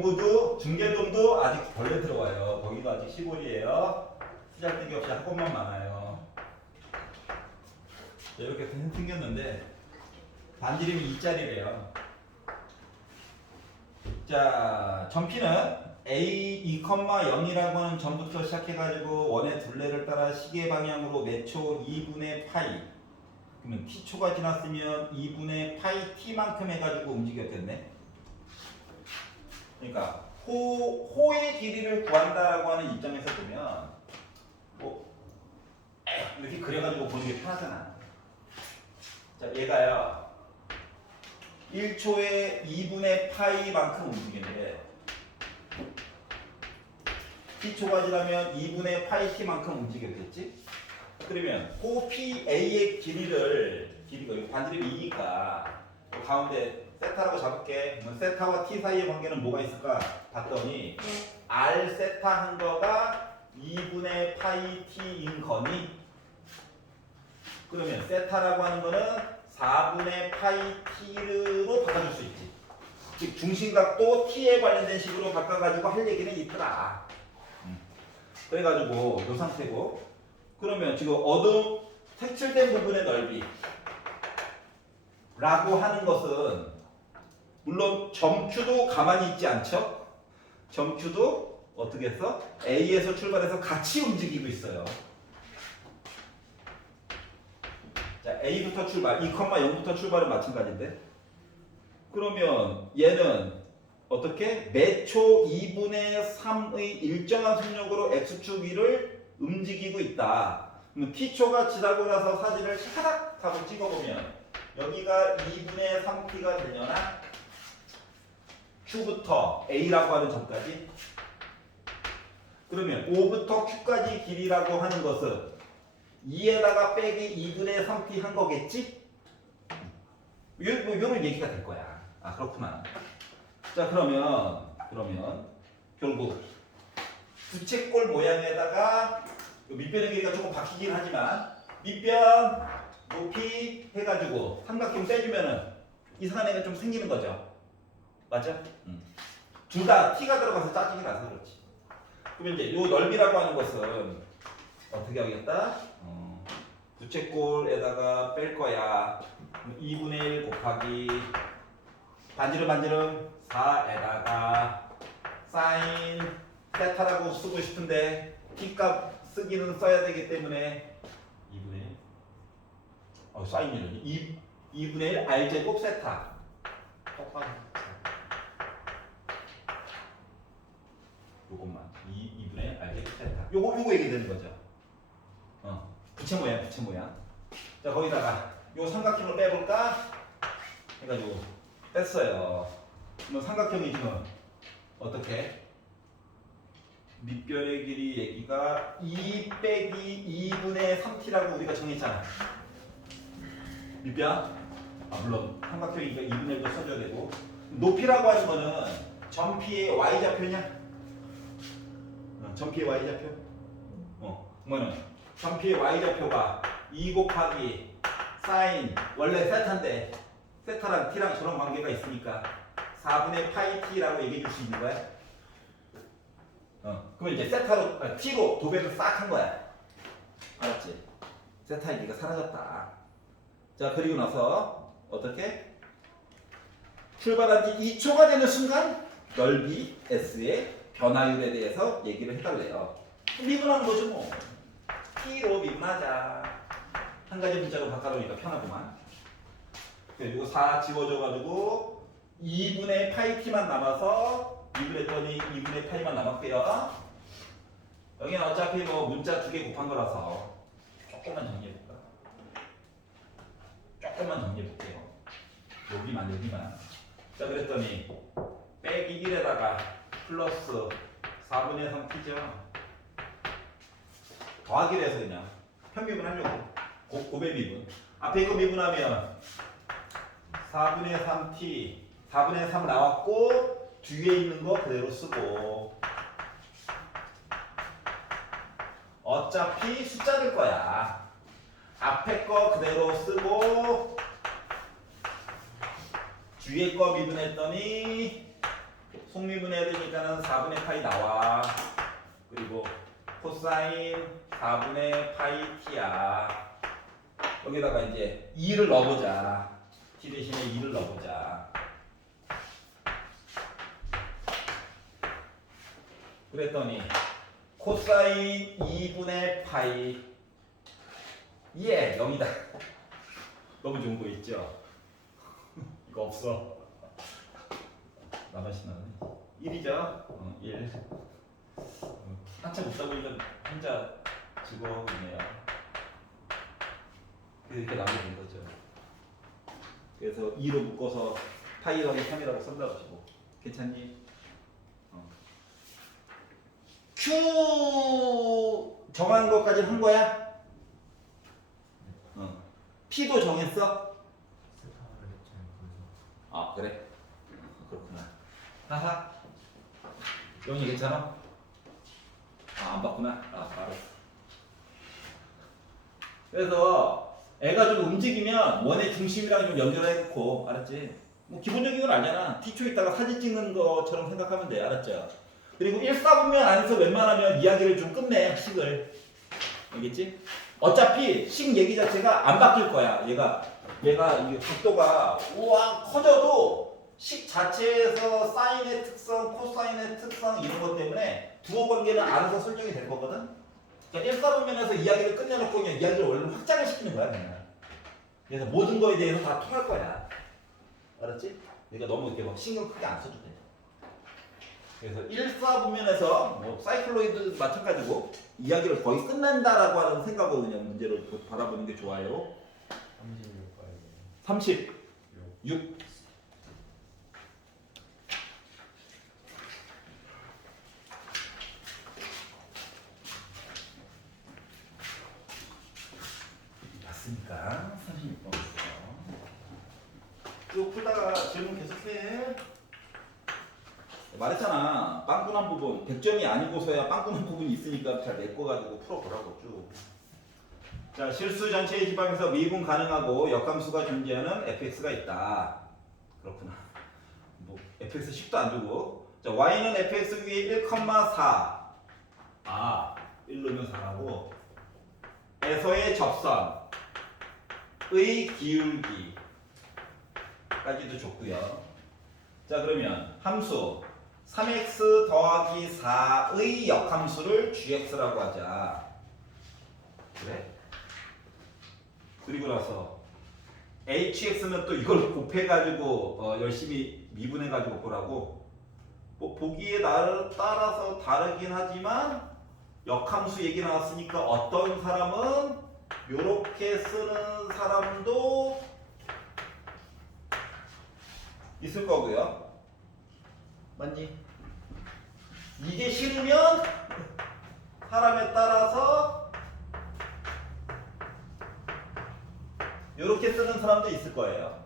대문구도 중계동도 아직 벌레 들어와요. 거기도 아직 시골이에요. 쓰잘데기 없이 학원만 많아요. 이렇게 생겼는데 반지름이 2짜리래요. 자, 점피는 A 2,0이라고 하는 점부터 시작해가지고 원의 둘레를 따라 시계 방향으로 매초 2분의 파이, 그러면 t초가 지났으면 2분의 파이 t만큼 해가지고 움직였겠네. 그러니까 호의 길이를 구한다라고 하는 입장에서 보면 뭐 이렇게 그려가지고 보는 게 편하잖아. 자, 얘가요 1초에 2분의 파이만큼 움직이는데 t초가 지나면 2분의 파이 t만큼 움직였겠지? 그러면 호 PA의 길이가 반지름이 2니까 가운데 세타라고 잡을게. 세타와 t 사이의 관계는 뭐가 있을까? 봤더니 r 세타 한 거가 2분의 파이 t인 거니? 그러면 세타라고 하는 거는 4분의 파이 t로 바꿔줄 수 있지. 즉 중심각도 t에 관련된 식으로 바꿔가지고 할 얘기는 있더라. 그래가지고 이 상태고, 그러면 지금 색칠된 부분의 넓이 라고 하는 것은 물론 점Q도 가만히 있지 않죠? 점Q도 어떻게 했어? A에서 출발해서 같이 움직이고 있어요. 자, A부터 출발, 2,0부터 출발은 마찬가지인데, 그러면 얘는 어떻게? 매초 2분의 3의 일정한 속력으로 X축 위를 움직이고 있다. 그럼 T초가 지나고 나서 사진을 샤닥 하고 찍어보면 여기가 2분의 3T가 되려나? Q부터 A라고 하는 점까지. 그러면 O부터 Q까지 길이라고 하는 것은 2에다가 빼기 2분의 3T 한 거겠지? 요런 얘기가 될 거야. 아, 그렇구나. 자, 그러면 결국 부채꼴 모양에다가 밑변의 길이가 조금 바뀌긴 하지만 밑변 높이 해가지고 삼각형 빼주면은 이상한 애가 좀 생기는 거죠. 맞죠? 둘 다 t가 들어가서 짜증이 나서 그렇지. 그러면 이제 요 넓이라고 하는 것은 어떻게 하겠다? 부채꼴에다가 뺄 거야. 2분의 1 곱하기 반지름 4에다가 사인 세타라고 쓰고 싶은데 t값 쓰기는 써야 되기 때문에 2분의 1 사인이라니 2분의 1 r제곱 세타 요것만 2분의 r제곱 세타 요거 얘기되는 거죠. 부채 모양. 자, 거기다가 요 삼각형을 빼볼까? 해가지고 뺐어요. 그럼 삼각형이 지금 어떻게? 밑변의 길이 얘기가 2 빼기 2분의 3t라고 우리가 정했잖아. 밑변? 물론 삼각형이니까 2분의 1도 써줘야 되고, 높이라고 하는 거는 점피의 y좌표냐? 점피의 y좌표? 뭐는 점피의 y좌표가 2 곱하기 사인 원래 세타인데 세타랑 t랑 저런 관계가 있으니까 4분의 파이 t라고 얘기해 줄 수 있는 거야. 그러면 이제 세타로 t로 도배를 싹 한 거야. 알았지? 세타의 얘기가 사라졌다. 자, 그리고 나서 어떻게? 출발한 지 2초가 되는 순간 넓이 S의 변화율에 대해서 얘기를 해달래요. 미분하는 거죠 뭐. t로 미분하자. 한 가지 문자로 바꿔놓으니까 편하구만. 그리고 4 지워져가지고 2분의 파이 t만 남아서 미분했더니 2분의 파이만 남았고요. 여기는 어차피 뭐 문자 2개 곱한 거라서 조금만 정리해볼까? 조금만 정리해볼게요. 여기만. 자, 그랬더니 빼기 1에다가 플러스 4분의 3t죠. 더하기를 해서 그냥 편미분 하려고. 곱의 미분. 앞에 이거 미분하면 4분의 3t 4분의 3 나왔고 뒤에 있는 거 그대로 쓰고 어차피 숫자일 거야. 앞에 거 그대로 쓰고 뒤에 거 미분했더니 속미분해야 되니까는 4분의 파이 나와. 그리고 코사인 4분의 파이 t야. 여기다가 이제 2를 넣어보자. t 대신에 2를 넣어보자. 그랬더니 코사인 2분의 파이 예 0이다. 너무 좋은 거 있죠? 이거 없어. 나만 신나네. 1이죠? 1. 한참 웃다 보니까 혼자 즐거워 보이네요. 이렇게 나오게 거죠. 그래서 2로 묶어서 파이 더하기 3이라고 쓴다 보시고 괜찮니? Q 정한 것까지 한 거야? P도 정했어? 아 그래? 그렇구나. 하하. 영이 괜찮아? 안 봤구나. 알았어. 그래서 애가 좀 움직이면 원의 중심이랑 좀 연결해놓고 알았지? 뭐 기본적인 건 알잖아. T초 있다가 사진 찍는 것처럼 생각하면 돼. 알았죠? 그리고 1사분면 안에서 웬만하면 이야기를 좀 끝내. 식을. 알겠지? 어차피 식 얘기 자체가 안 바뀔 거야. 얘가 이게 각도가 우와 커져도 식 자체에서 사인의 특성, 코사인의 특성 이런 것 때문에 부호 관계는 알아서 설정이 될 거거든. 그러니까 1사분면에서 이야기를 끝내놓고 그냥 이야기를 원래 확장을 시키는 거야 그냥. 그래서 모든 거에 대해서 다 통할 거야. 알았지? 그러니까 너무 이렇게 막 신경 크게 안 써도 돼. 그래서 1사분면에서 뭐 사이클로이드 마찬가지고 이야기를 거의 끝낸다라고 하는 생각으로 그냥 문제를 바라보는 게 좋아요. 36. 맞습니까? 36번 쭉 풀다가 질문 계속해. 말했잖아. 빵꾸난 부분 100점이 아니고서야 빵꾸난 부분이 있으니까 잘 메꿔가지고 풀어보라고 쭉. 자, 실수 전체의 집합에서 미분 가능하고 역함수가 존재하는 fx가 있다. 그렇구나. 뭐 fx 10도 안 주고. 자, y는 fx 위에 1,4. 1 넣으면 4라고. 에서의 접선의 기울기까지도 줬고요. 자, 그러면 함수 3x 더하기 4의 역함수를 gx라고 하자. 그래? 그리고 나서 hx는 또 이걸 곱해가지고 열심히 미분해가지고 보라고. 뭐 보기에 따라서 다르긴 하지만 역함수 얘기 나왔으니까 어떤 사람은 요렇게 쓰는 사람도 있을 거고요. 맞니? 이게 싫으면 사람에 따라서 이렇게 쓰는 사람도 있을 거예요.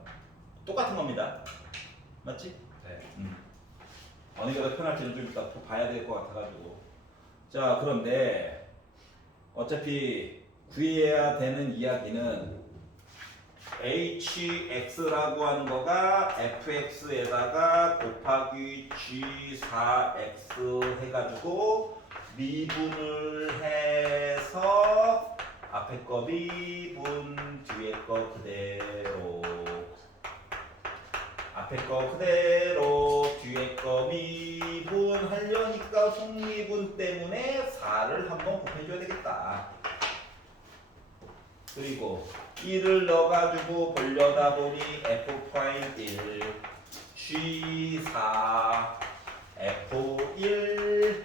똑같은 겁니다. 맞지? 네. 어느 게 더 편할지는 좀 이따 봐야 될 것 같아가지고. 자, 그런데 어차피 구해야 되는 이야기는 hx라고 하는 거가 fx에다가 곱하기 g4x 해가지고 미분을 해서 앞에 거 미분 뒤에 거 그대로 앞에 거 그대로 뒤에 거 미분 하려니까 속미분 때문에 4를 한번 곱해줘야 되겠다. 그리고 1을 넣어가지고 벌려다 보니 f'1 g4 f1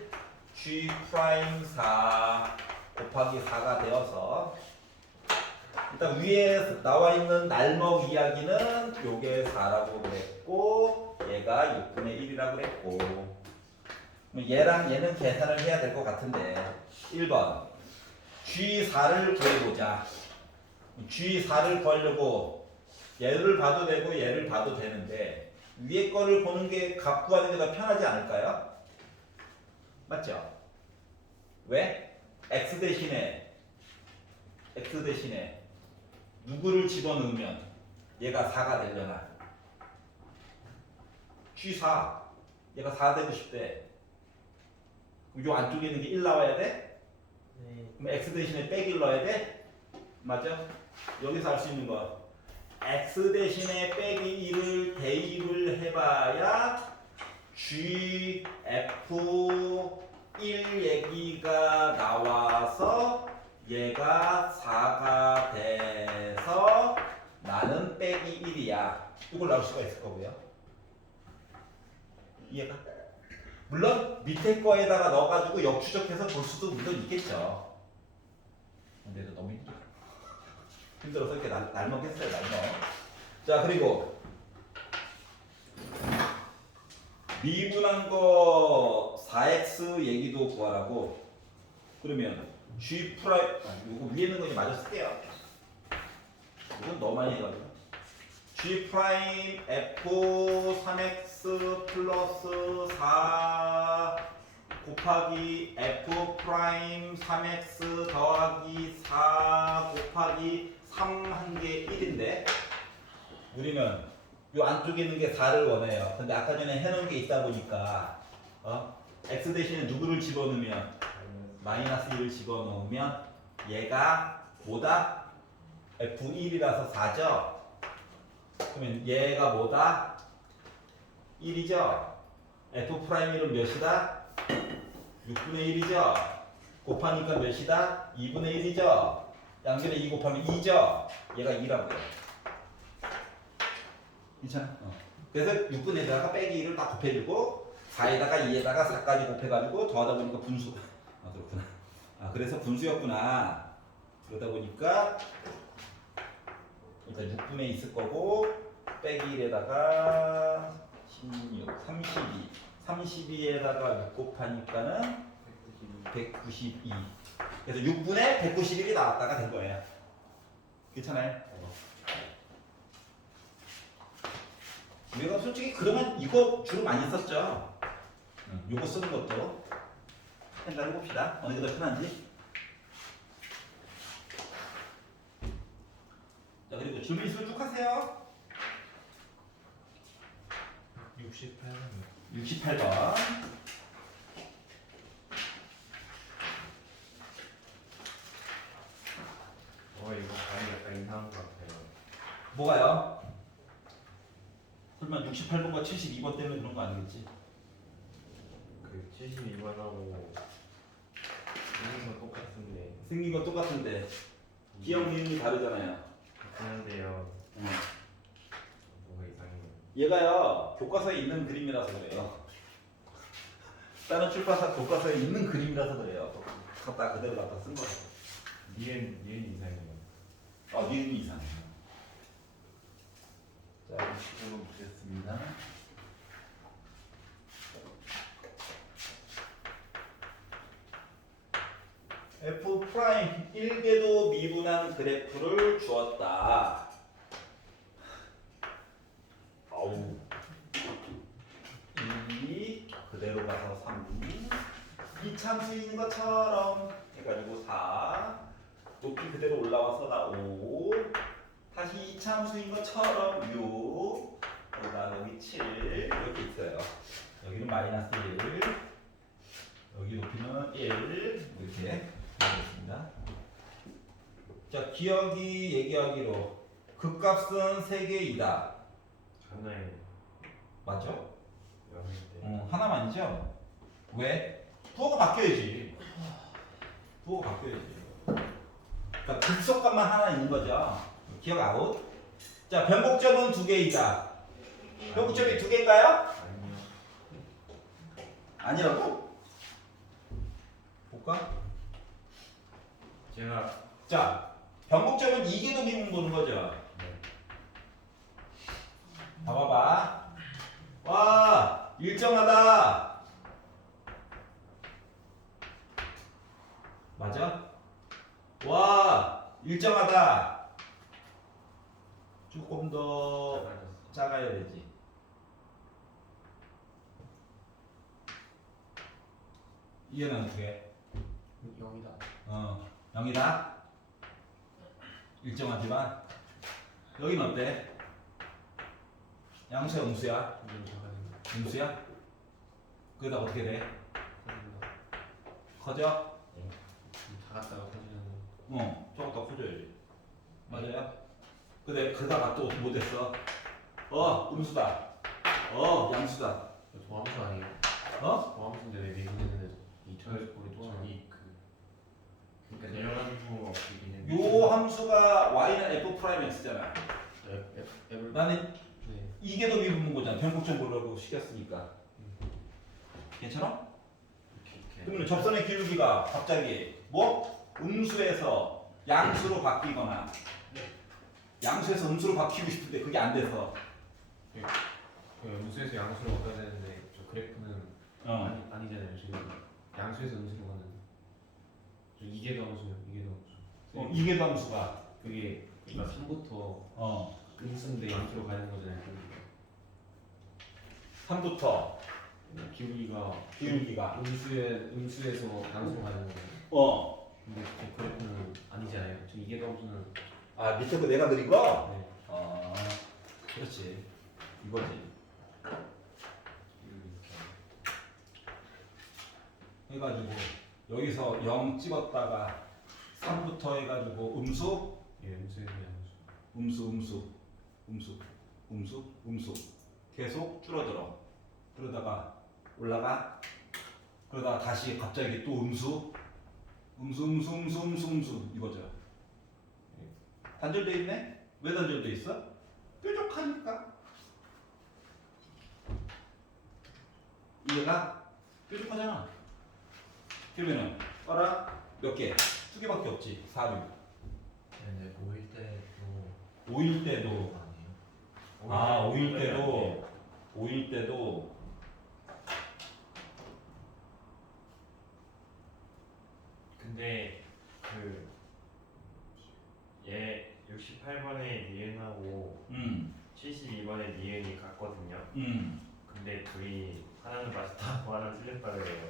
g'4 곱하기 4가 되어서 일단 위에 나와 있는 날먹 이야기는 요게 4라고 그랬고 얘가 6분의 1이라고 그랬고 얘랑 얘는 계산을 해야 될 것 같은데 1번 G4를 구해보자. G4를 구하려고 얘를 봐도 되고 얘를 봐도 되는데 위에 거를 보는 게 값 구하는 게 더 편하지 않을까요? 맞죠? 왜? X 대신에 누구를 집어넣으면 얘가 4가 되려나? G4 얘가 4 되고 싶대. 그럼 요 안쪽에 있는 게 1 나와야 돼? 네. 그럼 x 대신에 빼기 1 넣어야 돼? 맞죠? 여기서 알 수 있는 거 x 대신에 빼기 1을 대입을 해봐야 g f 1 얘기가 나와서 얘가 4가 돼서 나는 빼기 1이야. 이걸 나올 수가 있을 거고요. 이해가? 물론 밑에 거에다가 넣어가지고 역추적해서 볼 수도 물론 있겠죠. 근데 너무 힘들어서 이렇게 날먹겠어요, 날먹. 자, 그리고 미분한 거 4x 얘기도 구하라고. 그러면 g 프라임, 요거 위에 있는 거 이제 마저 쓸게요. 이건 너무 많이 해가지고. g 프라임 f 3x 플러스 4 곱하기 f 프라임 3x 더하기 4 곱하기 3 한 게 1인데 우리는 요 안쪽에 있는 게 4를 원해요. 근데 아까 전에 해놓은 게 있다 보니까 x 대신에 누구를 집어넣으면 마이너스 1을 집어넣으면 얘가 뭐다? f1이라서 4죠? 그러면 얘가 뭐다? 1이죠? f 프라임 1은 몇이다? 6분의 1이죠? 곱하니까 몇이다? 2분의 1이죠? 양변에 2 곱하면 2죠? 얘가 2라고요. 괜찮아? 그래서 6분의 1에다가 빼기 1을 다 곱해주고 4에다가 2에다가 4까지 곱해가지고 더하다 보니까 분수. 그렇구나. 그래서 분수였구나. 그러다 보니까 일단 6분의 있을 거고 빼기 1에다가 16, 32 32에다가 6 곱하니까는 192 그래서 6분의 191이 나왔다가 된 거예요. 괜찮아요? 우리가 솔직히 그러면 이거 주로 많이 썼죠. 요거 쓰는 것도 생각해 봅시다. 어느 게 더 편한지. 자, 그리고 줄미술 쭉 하세요. 68번. 68번. 이거 과연 약간 이상한 것 같아요. 뭐가요? 설마 68번과 72번 때문에 그런 거 아니겠지? 그 72번하고 생긴 거 똑같은데. 생긴 건 똑같은데 기억 니은이 다르잖아요. 그런데요. 뭐가 이상해요. 얘가요 교과서에 있는 그림이라서 그래요. 다른 출판사 교과서에 있는 그림이라서 그래요. 갖다 그대로 갖다 쓴 거예요. 니은 이상해요. 니은이 이상해요. 자, 이거 보겠습니다. f 프라임 1궤도 미분한 그래프를 주었다. 아우. 2 그대로 가서 3 이 참수인 것처럼 해가지고 4 높이 그대로 올라와서 나 5 다시 이 참수인 것처럼 6 그다음 여기 7 이렇게 있어요. 여기는 마이너스 1 여기 높이는 1 이렇게 되겠습니다. 자, 기억이 얘기하기로 극값은 3개이다. 하나에 맞죠? 0일 하나만이죠? 왜? 부호가 바뀌어야지. 부호가 바뀌어야지. 그러니까 극속값만 하나 있는 거죠. 기억 아웃. 자, 변곡점은 2개이다. 변곡점이 2개인가요? 아니요. 아니라고? 볼까? 제가 자, 변곡점은 2개도 미분 보는 거죠. 봐봐봐. 와, 일정하다. 맞아? 와, 일정하다. 조금 더 작아야 되지. 이해는 어떻게? 0이다. 0이다. 일정하지만 여기는 어때? 양수야, 음수야? 음수야? 그러다 어떻게 돼? 커진다. 커져? 작았다가 커지는. 조금 더 커져야지. 맞아요? 근데 그러다가 또 못했어. 음수다. 양수다. 도함수 아니에요? 도함수인데 왜 미분했는데 2차에서 볼이 또 하나? 그러니까 내려가는 경우가 없긴 해. 요 함수가 y는 f 프라임 x잖아. 앱을 나는 네. 이게 더 미분인 거잖아. 변곡점 보려고 시켰으니까. 괜찮아? 이렇게. 그러면 접선의 기울기가 갑자기 음수에서 양수로 바뀌거나 양수에서 음수로 바뀌고 싶은데 그게 안 돼서 음수에서 양수로 얻어야 되는데 저 그래프는 아니잖아요. 지금 양수에서 음수로 가는 이게 더 함수예요. 이게 더 함수. 이게 더 함수가 그게 그러니까 3부터 음수인데 양수로 가는 거잖아요. 3부터 기울기가 음수에서 양수로 가는 거예요. 근데 저 그래프는 아니잖아요. 지금 이게 더 함수는 밑에 거 내가 그린 거? 네. 그렇지. 이거지. 해가지고 여기서 0 찍었다가 3부터 해가지고 음수 예, 음수에서 음수 계속 줄어들어. 그러다가 올라가. 그러다가 다시 갑자기 또 음수 이거죠. 단절돼 있네? 왜 단절돼 있어? 뾰족하니까. 이해가 뾰족하잖아. 그러면은 봐라 몇 개? 2개밖에 없지. 4, 6. 근데 모일 때도 5일 때도 아니에요? 5일 때도 근데 얘 68번의 니은하고 72번의 니은이 같거든요. 근데 둘이 하나는 맞았다고 하나는 틀렸다고 해요.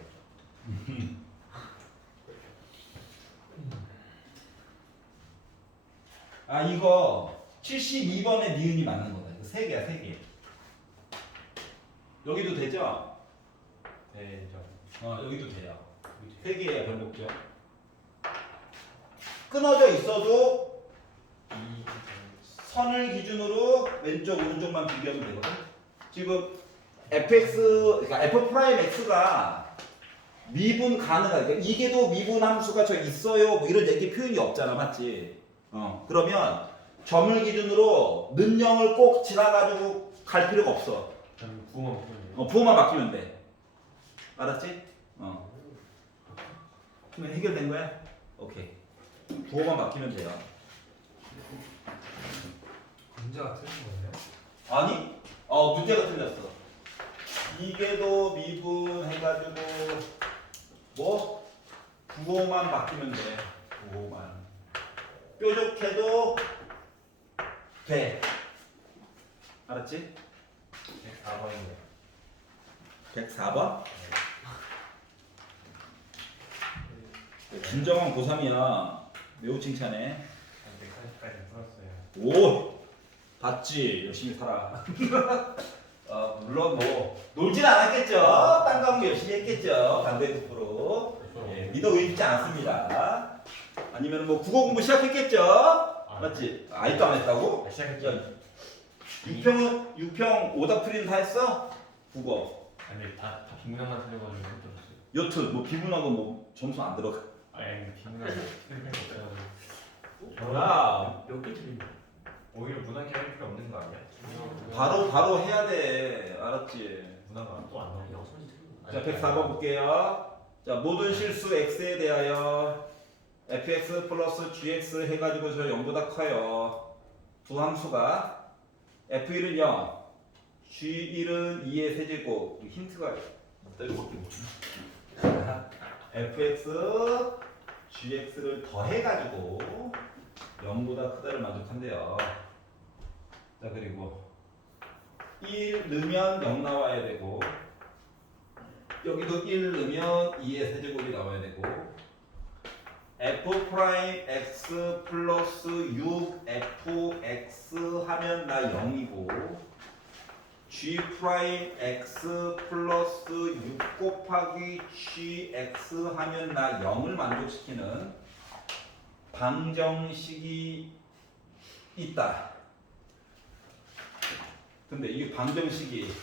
이거 72번의 니은이 맞는 거다. 이거 3개야, 3개. 여기도 되죠? 대죠. 여기도 돼요. 3개의 변곡점. 끊어져 있어도 선을 기준으로 왼쪽 오른쪽만 비교하면 되거든. 지금 그러니까 f'x가 미분 가능하다. 그러니까 이게도 미분 함수가 저 있어요. 뭐 이런 얘기 표현이 없잖아, 맞지? 그러면 점을 기준으로 는 0을 꼭 지나가지고 갈 필요가 없어. 그냥 부호만 바꾸면 부호만 바뀌면 돼. 알았지? 그러면 해결된 거야? 오케이. 부호만 바뀌면 돼요. 문제가 틀린 거예요? 아니? 문제가 틀렸어. 이게도 미분해가지고 부호만 바뀌면 돼. 부호만. 뾰족해도 돼. 알았지? 104번이네. 104번? 진정한 고3이야. 매우 칭찬해. 140까지 풀었어요. 오! 봤지? 열심히 살아. 물론 놀진 않았겠죠. 딴 과목 열심히 했겠죠. 반대급부로. 믿어 의심치 않습니다. 아니면 국어 공부 시작했겠죠. 맞지? 아직도 안 했다고? 시작했죠. 6평 오답 풀이는 다 했어? 국어. 아니 다 비문학만 틀려가지고 못 들었어요. 여튼 비문하고 점수 안 들어가. 아니 비문학 틀릴 거 없어가지고. 야, 몇개 틀린 거예요? 오히려 문학이 할 필요 없는 거 아니야? 바로 해야 돼. 알았지? 문학은 또안 나오고. 여섯 개 틀린 거. 자, 104번 볼게요. 자, 모든 실수 x에 대하여 fx 플러스 gx 해가지고 저 0보다 커요. 두 함수가 f1은 0, g1은 2의 세제곱. 힌트가 있다. 이거밖에 못 주나? fx, gx를 더해가지고 0보다 크다를 만족한대요. 자, 그리고 1 넣으면 0 나와야 되고 여기도 1 넣으면 2의 세제곱이 나와야 되고 f'x 플러스 6fx 하면 나 0이고 g 프라임 x 플러스 6 곱하기 gx 하면 나 0을 만족시키는 방정식이 있다. 근데 이 방정식이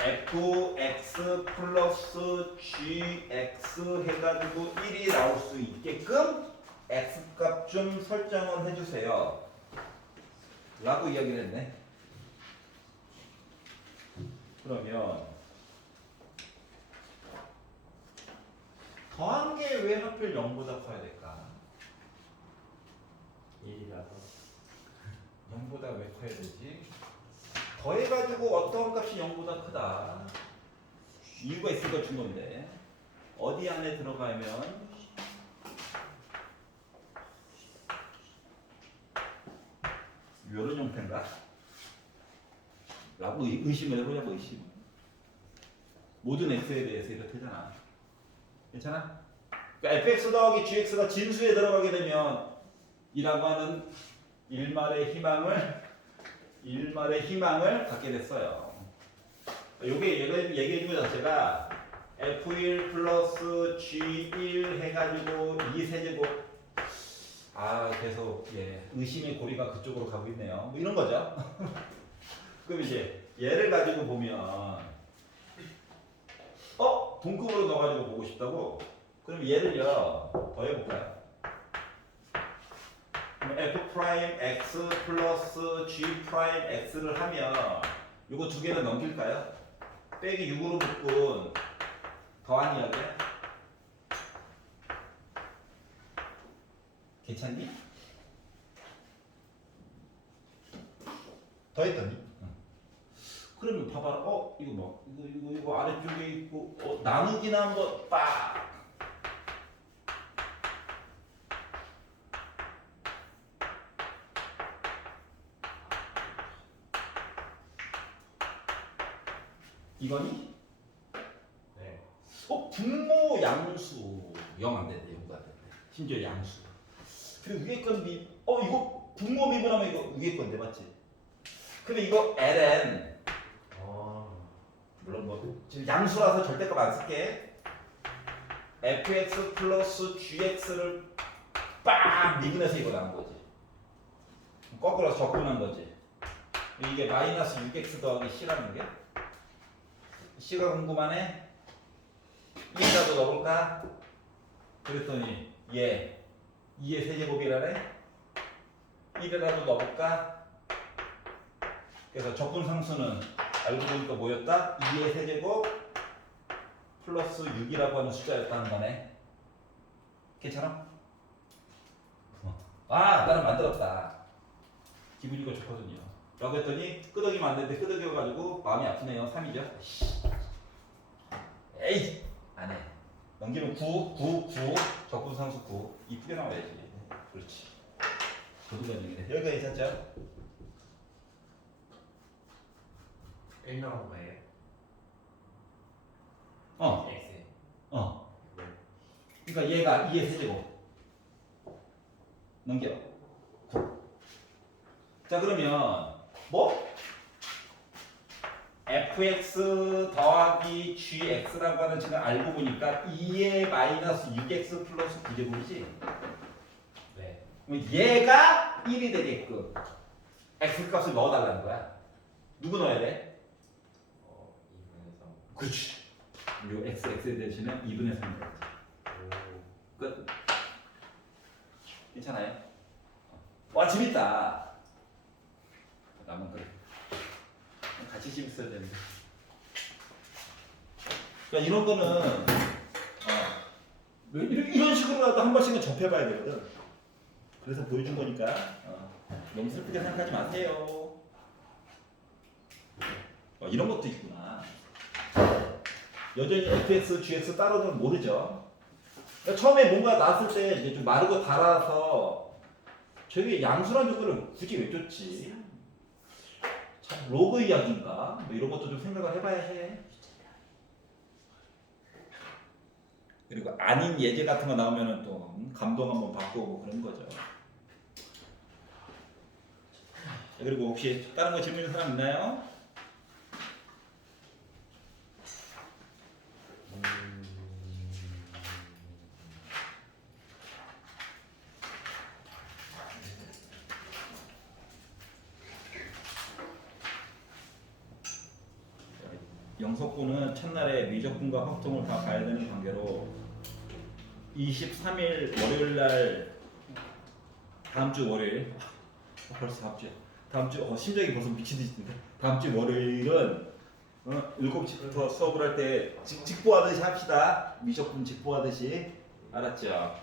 fx 플러스 gx 해가지고 1이 나올 수 있게끔 x값 좀 설정을 해주세요 라고 이야기를 했네. 그러면 더한 게 왜 하필 0보다 커야 될까? 1이라서 0보다 왜 커야 되지? 더해가지고 어떤 값이 0보다 크다. 이유가 있으니까 준 건데 어디 안에 들어가면 이런 형태인가? 라고 의심을 해보자고 의심. 모든 x에 대해서 이렇게잖아. 괜찮아? 그러니까 fx 더하기 gx가 진수에 들어가게 되면 이라고 하는 일말의 희망을 갖게 됐어요. 요게 얘기해 준 것 자체가 f1 플러스 g1 해가지고 2세제곱 계속 의심의 고리가 그쪽으로 가고 있네요. 뭐 이런 거죠. 그럼 이제 얘를 가지고 보면 동급으로 넣어가지고 보고 싶다고? 그럼 얘를요 더해볼까요? 그럼 f 프라임 x 플러스 g 프라임 x를 하면 요거 두 개는 넘길까요? 빼기 6으로 묶은 더한 이야기야? 괜찮니? 더했더니? 그러면 봐봐라. 이거 뭐? 이거 아래쪽에 있고 나누기나 한번 빡. 이거니? 네. 분모 양수 0 안 된대. 0가 안 된대. 심지어 양수. 그리고 위에 건 이거 분모 미분하면 이거 위에 건데 맞지? 근데 이거 ln 물론 뭐 지금 양수라서 절대값 안 쓸게. fx 플러스 gx를 빡 미분해서 이거 나온 거지. 거꾸로 적분한 거지. 이게 마이너스 6x 더하기 c라는 게 c가 궁금하네. 2라도 넣어볼까? 그랬더니 2의 세제곱이라네. 1이라도 넣어볼까? 그래서 적분상수는 알고 보니까 뭐였다? 2의 세제곱 플러스 6이라고 하는 숫자였다는 거네. 괜찮아? 나는 만들었다. 기분이가 좋거든요. 라고 했더니 끄덕이면 안 되는데 끄덕여가지고 마음이 아프네요. 3이죠. 에이! 안 해. 넘기면 9 적분상수 9 이쁘게 나와야지. 그렇지. 고등관념이네. 여기가 괜찮죠? 1 나온 거예요? X. 그러니까 얘가 2의 세제곱 넘겨 9. 자 그러면 뭐? fx 더하기 gx라고 하는 지금 알고 보니까 2의 마이너스 6x 플러스 9제곱이지? 네. 그럼 얘가 1이 되게끔 x 값을 넣어달라는 거야. 누구 넣어야 돼? 2분의 3. 그렇지. 요 x 대신에 2분의 3이 되지. 끝. 괜찮아요? 와 재밌다. 남은 그래. 같이 재밌어야 되는데. 그러니까 이런 거는 이런 식으로라도 한 번씩은 접해봐야 되거든. 그래서 보여준 거니까 너무 슬프게 생각하지 마세요. 이런 것도 있구나. 여전히 fx, gx 따로는 모르죠. 그러니까 처음에 뭔가 나왔을 때 이제 좀 마르고 달아서 저게 양수란 요소를 굳이 왜 줬지? 참 로그 이야기인가? 뭐 이런 것도 좀 생각을 해봐야 해. 그리고 아닌 예제 같은 거 나오면은 또 감동 한번 받고 오고 그런 거죠. 그리고 혹시 다른 거 질문 있는 사람 있나요? 영석군은 첫날에 미적분과 확통을 다 봐야 되는 관계로 23일 월요일 날 다음 주 월요일 벌써 다음 주야. 다음 주 심장이 벌써 미친 듯이 뛴다. 다음 주 월요일은 7시부터 수업을 할 때 직보하듯이 합시다. 미적분 직보하듯이. 알았죠?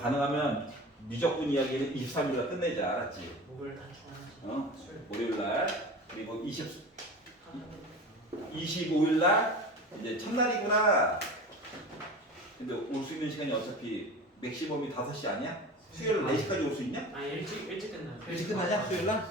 가능하면 미적분 이야기는 23일날 끝내자. 알았지? 목을 단축하는 월요일 날 그리고 25일 날 이제 첫날이구나. 근데 올 수 있는 시간이 어차피 맥시멈이 5시 아니야? 수요일 4시까지 올 수 있냐? 아니 일찍 끝나요. 일찍 끝나냐? 수요일 날?